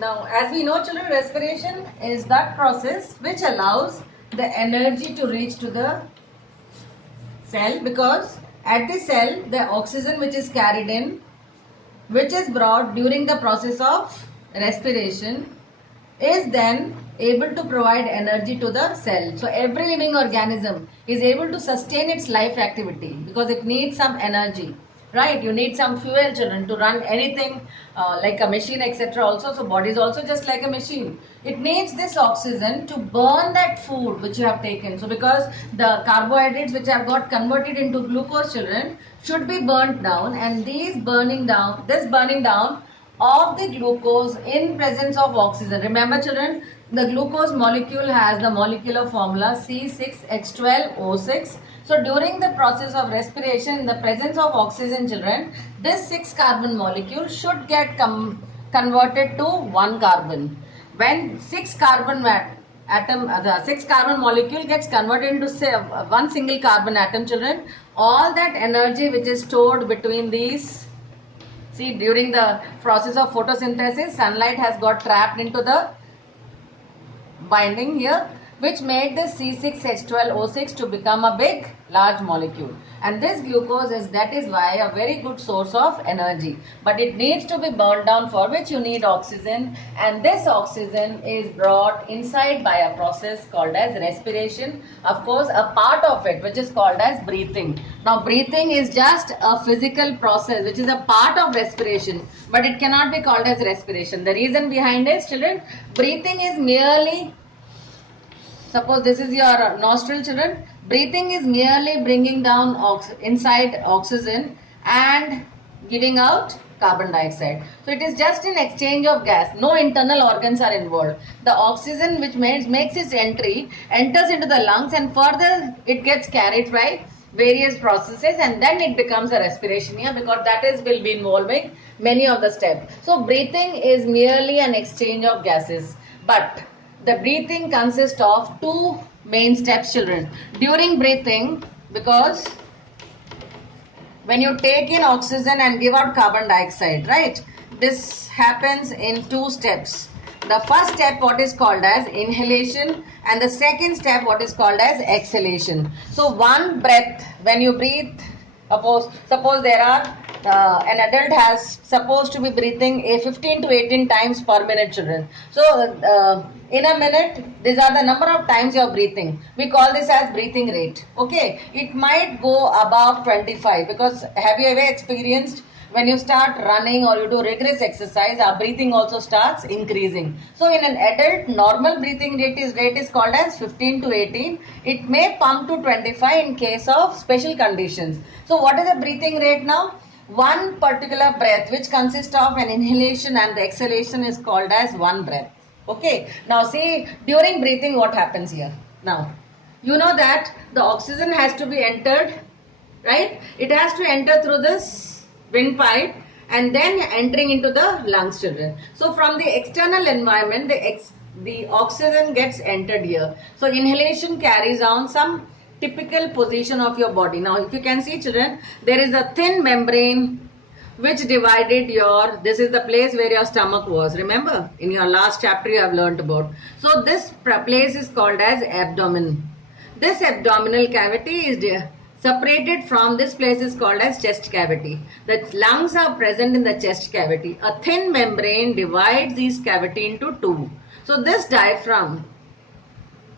Now, as we know, children, respiration is that process which allows the energy to reach to the cell, because at the cell, the oxygen which is carried in, which is brought during the process of respiration, is then able to provide energy to the cell. So every living organism is able to sustain its life activity because it needs some energy, right? You need some fuel, children, to run anything like a machine, etc. Also, so body is also just like a machine. It needs this oxygen to burn that food which you have taken. So because the carbohydrates which have got converted into glucose, children, should be burnt down, and this burning down of the glucose in presence of oxygen. Remember, children, the glucose molecule has the molecular formula C6H12O6. So during the process of respiration, in the presence of oxygen, children, this 6 carbon molecule should get converted to 1 carbon. When 6 carbon atom, the 6 carbon molecule gets converted into say one single carbon atom, children, all that energy which is stored between these. See, during the process of photosynthesis, sunlight has got trapped into the binding here, which made this C6H12O6 to become a big, large molecule. And this glucose is why a very good source of energy. But it needs to be burned down, for which you need oxygen. And this oxygen is brought inside by a process called as respiration. Of course, a part of it which is called as breathing. Now, breathing is just a physical process which is a part of respiration, but it cannot be called as respiration. The reason behind it, children, breathing is merely, suppose this is your nostril, children. Breathing is merely bringing down inside oxygen and giving out carbon dioxide. So it is just an exchange of gas. No internal organs are involved. The oxygen which makes its entry enters into the lungs, and further it gets carried by various processes, and then it becomes a respiration here, because that will be involving many of the steps. So breathing is merely an exchange of gases, but the breathing consists of 2 main steps, children. During breathing, because when you take in oxygen and give out carbon dioxide, right, this happens in 2 steps. The first step, what is called as inhalation, and the second step, what is called as exhalation. So one breath, when you breathe, suppose there are an adult has supposed to be breathing 15 to 18 times per minute, children. So in a minute, these are the number of times you are breathing. We call this as breathing rate. Okay, it might go above 25, because have you ever experienced when you start running or you do rigorous exercise, our breathing also starts increasing. So in an adult, normal breathing rate is called as 15 to 18. It may pump to 25 in case of special conditions. So what is the breathing rate now? One particular breath, which consists of an inhalation and the exhalation, is called as one breath. Okay. Now see, during breathing, what happens here? Now, you know that the oxygen has to be entered, right? It has to enter through this windpipe and then entering into the lungs, children. So from the external environment, the oxygen gets entered here. So inhalation carries on some typical position of your body. Now if you can see, children, there is a thin membrane which divided this is the place where your stomach was. Remember, in your last chapter you have learnt about. So this place is called as abdomen. This abdominal cavity is separated from this place is called as chest cavity. The lungs are present in the chest cavity. A thin membrane divides this cavity into 2. So this diaphragm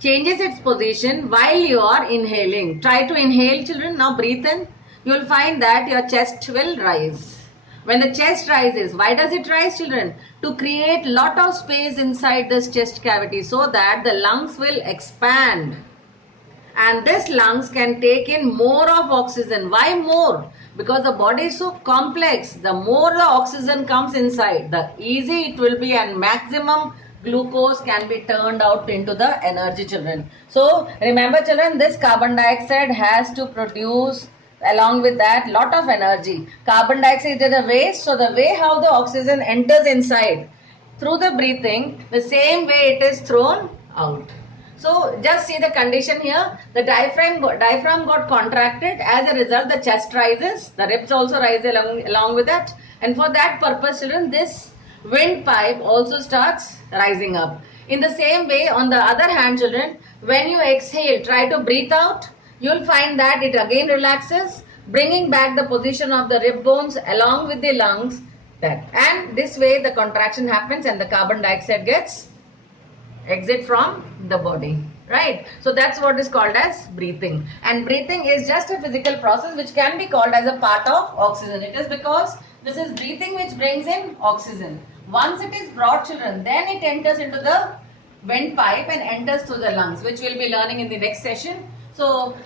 changes its position while you are inhaling. Try to inhale, children. Now breathe in. You will find that your chest will rise. When the chest rises, why does it rise, children? To create lot of space inside this chest cavity so that the lungs will expand. And this lungs can take in more of oxygen. Why more? Because the body is so complex. The more the oxygen comes inside, the easy it will be, and maximum glucose can be turned out into the energy, children. So remember, children, this carbon dioxide has to produce along with that lot of energy. Carbon dioxide is a waste, so the way how the oxygen enters inside through the breathing, the same way it is thrown out. So just see the condition here. The diaphragm got contracted. As a result, the chest rises. The ribs also rise along with that. And for that purpose, children, this windpipe also starts rising up. In the same way, on the other hand, children, when you exhale, try to breathe out, you'll find that it again relaxes, bringing back the position of the rib bones along with the lungs. And this way the contraction happens and the carbon dioxide gets exit from the body, right? So that's what is called as breathing, and breathing is just a physical process which can be called as a part of oxygen. It is because this is breathing which brings in oxygen. Once it is brought, children, then it enters into the windpipe and enters through the lungs, which we'll be learning in the next session. So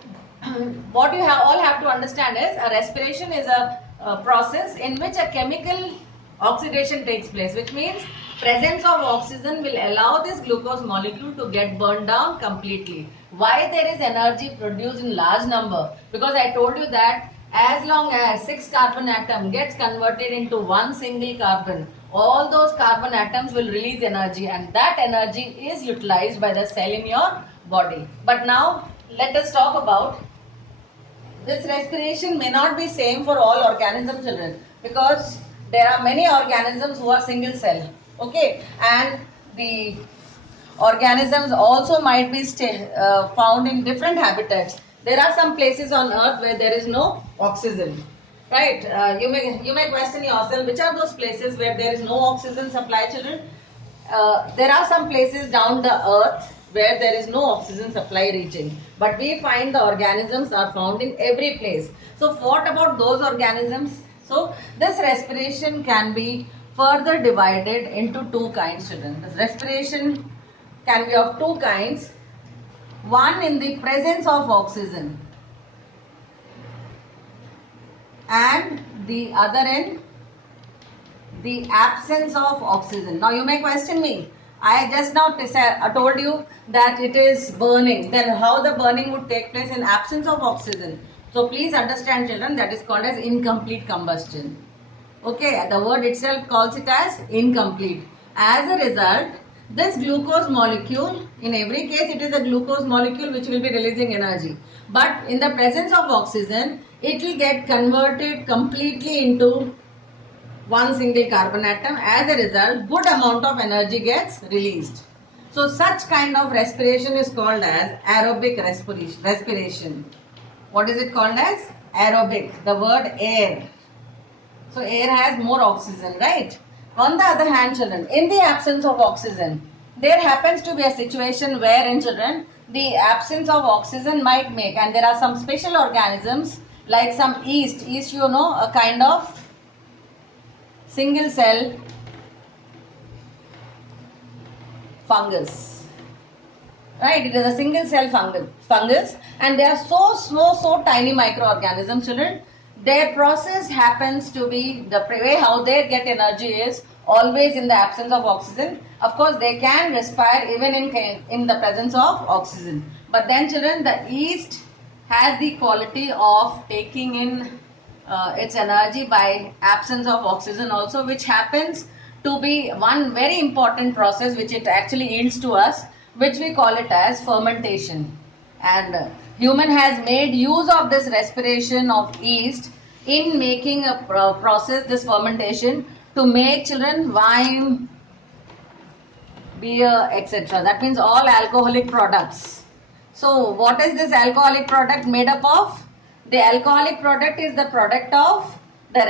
what you all have to understand is a respiration is a process in which a chemical oxidation takes place, which means presence of oxygen will allow this glucose molecule to get burned down completely. Why there is energy produced in large number? Because I told you that as long as 6 carbon atom gets converted into one single carbon, all those carbon atoms will release energy, and that energy is utilized by the cell in your body. But now let us talk about this. Respiration may not be same for all organisms, children, because there are many organisms who are single cell, okay, and the organisms also might be found in different habitats. There are some places on earth where there is no oxygen, right? You may question yourself, which are those places where there is no oxygen supply, children? There are some places down the earth where there is no oxygen supply reaching, but we find the organisms are found in every place. So what about those organisms? So this respiration can be further divided into two kinds, children. This respiration can be of two kinds. One in the presence of oxygen, and the other in the absence of oxygen. Now you may question me, I just now told you that it is burning, then how the burning would take place in absence of oxygen? So please understand, children, that is called as incomplete combustion. Okay, the word itself calls it as incomplete. As a result, this glucose molecule, in every case it is a glucose molecule which will be releasing energy, but in the presence of oxygen it will get converted completely into one single carbon atom. As a result, good amount of energy gets released. So such kind of respiration is called as aerobic respiration. What is it called as? Aerobic. The word air. So air has more oxygen, right? On the other hand, children, in the absence of oxygen, there happens to be a situation wherein, children, the absence of oxygen might make, and there are some special organisms like some yeast, you know, a kind of single cell fungus, right? It is a single cell fungus, and they are so small, so tiny microorganisms, children. Their process happens to be, the way how they get energy is always in the absence of oxygen. Of course, they can respire even in the presence of oxygen. But then, children, the yeast has the quality of taking in its energy by absence of oxygen also, which happens to be one very important process which it actually yields to us, which we call it as fermentation. And human has made use of this respiration of yeast in making a process, this fermentation, to make, children, wine, beer, etc. That means all alcoholic products. So what is this alcoholic product made up of? The alcoholic product is the product of the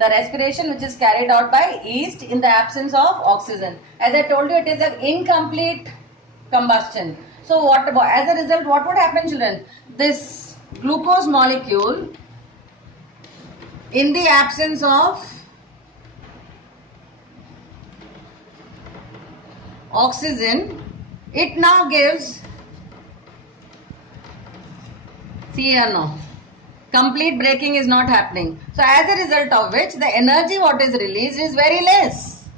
respiration which is carried out by yeast in the absence of oxygen. As I told you, it is an incomplete combustion. So as a result, what would happen, children? This glucose molecule, in the absence of oxygen, it now gives, see here now, complete breaking is not happening. So as a result of which, the energy what is released is very less.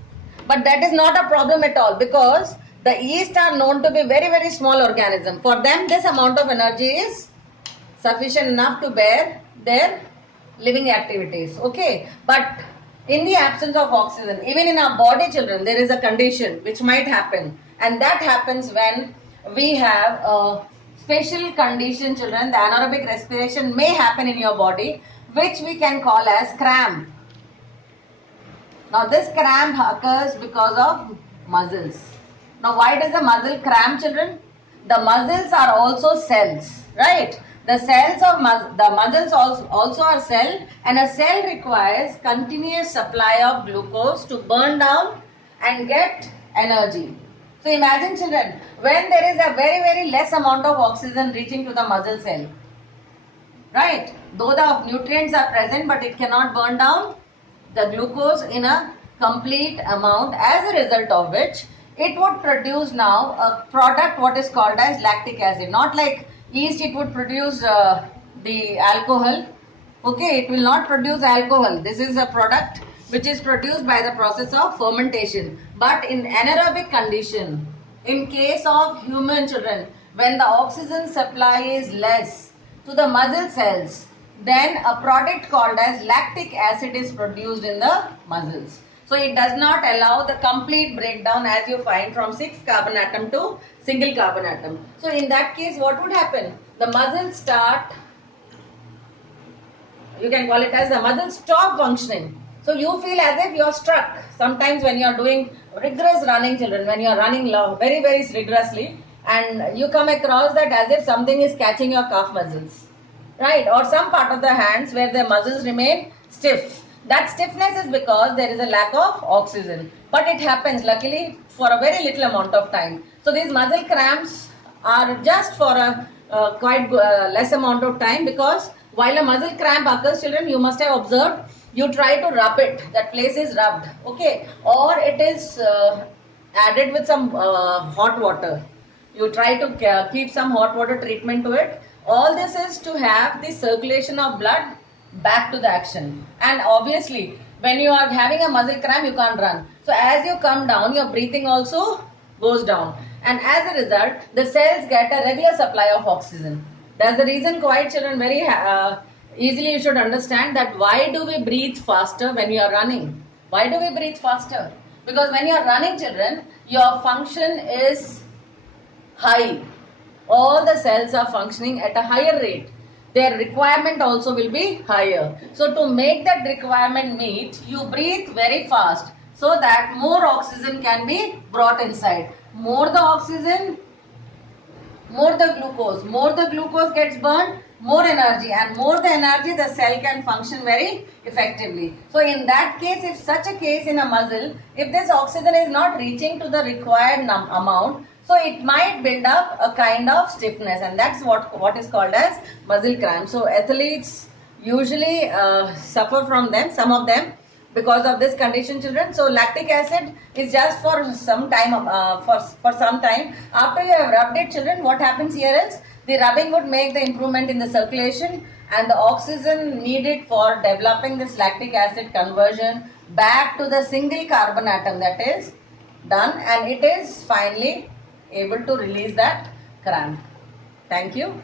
But that is not a problem at all, because the yeast are known to be very, very small organism. For them, this amount of energy is sufficient enough to bear their living activities. Okay, but in the absence of oxygen, even in our body, children, there is a condition which might happen, and that happens when we have a special condition, children. The anaerobic respiration may happen in your body, which we can call as cramp. Now this cramp occurs because of muscles. Now why does the muscle cramp, children? The muscles are also cells, right? The cells of the muscles also are cell, and a cell requires continuous supply of glucose to burn down and get energy. So imagine, children, when there is a very less amount of oxygen reaching to the muscle cell, right? Though the nutrients are present, but it cannot burn down the glucose in a complete amount, as a result of which it would produce now a product what is called as lactic acid. Not like yeast, it would produce the alcohol. Okay, it will not produce alcohol. This is a product which is produced by the process of fermentation. But in anaerobic condition, in case of human children, when the oxygen supply is less to the muscle cells, then a product called as lactic acid is produced in the muscles. So it does not allow the complete breakdown, as you find, from 6 carbon atom to single carbon atom. So in that case, what would happen? The muscles start, you can call it as the muscles stop functioning. So you feel as if you are struck. Sometimes when you are doing rigorous running, children, when you are running very rigorously, and you come across that as if something is catching your calf muscles, right? Or some part of the hands where the muscles remain stiff. That stiffness is because there is a lack of oxygen. But it happens luckily for a very little amount of time. So these muscle cramps are just for a quite less amount of time, because while a muscle cramp occurs, children, you must have observed, you try to rub it, that place is rubbed, okay, or it is added with some hot water. You try to keep some hot water treatment to it. All this is to have the circulation of blood back to the action. And obviously, when you are having a muscle cramp, you can't run. So as you come down, your breathing also goes down. And as a result, the cells get a regular supply of oxygen. That's the reason, quite, children, very easily you should understand that why do we breathe faster when you are running? Why do we breathe faster? Because when you are running, children, your function is high. All the cells are functioning at a higher rate. Their requirement also will be higher. So to make that requirement meet, you breathe very fast so that more oxygen can be brought inside. More the oxygen, more the glucose gets burned, more energy, and more the energy, the cell can function very effectively. So in that case, if such a case in a muscle, if this oxygen is not reaching to the required amount, so it might build up a kind of stiffness, and that's what is called as muscle cramp. So athletes usually suffer from them, some of them, because of this condition, children. So lactic acid is just for some time, for some time. After you have rubbed it, children, what happens here is the rubbing would make the improvement in the circulation, and the oxygen needed for developing this lactic acid conversion back to the single carbon atom, that is done, and it is finally able to release that cramp. Thank you.